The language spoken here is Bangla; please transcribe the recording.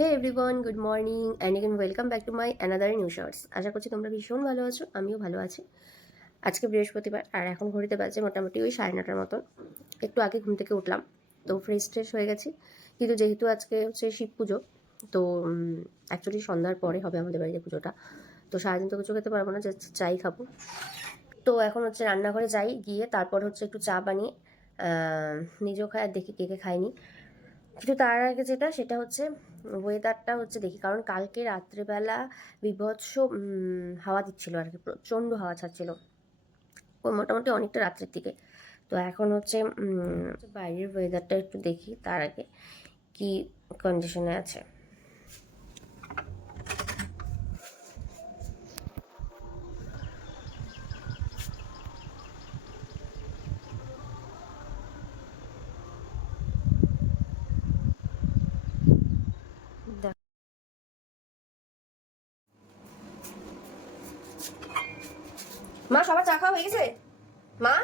Hey everyone, good morning and again welcome back to my another new shorts. আশা করছি তোমরা ভীষণ ভালো আছো, আমিও ভালো আছি। আজকে বৃহস্পতিবার আর এখন ঘড়িতে বাজে মোটামুটি ওই 9:30টার মতন। একটু আগে ঘুম থেকে উঠলাম, তো ফ্রেশ ট্রেশ হয়ে গেছি। কিন্তু যেহেতু আজকে হচ্ছে শিব পুজো, তো অ্যাকচুয়ালি সন্ধ্যার পরে হবে আমাদের বাড়িতে পুজোটা, তো সারাদিন তো কিছু খেতে পারবো না, যে চাই খাবো। তো এখন হচ্ছে রান্নাঘরে যাই, গিয়ে তারপর হচ্ছে একটু চা বানিয়ে নিজেও খাই আর দেখি কে কে খাইনি। কিন্তু তার আগে সেটা হচ্ছে ওয়েদারটা হচ্ছে দেখি, কারণ কালকে রাত্রেবেলা বীভৎস হাওয়া দিচ্ছিল আর কি, প্রচণ্ড হাওয়া ছাড়ছিল ও মোটামুটি অনেকটা রাত্রের দিকে। তো এখন হচ্ছে বাইরের ওয়েদারটা একটু দেখি তার আগে কি কন্ডিশনে আছে। মা, সবার চা খাওয়া হয়ে গেছে? মা,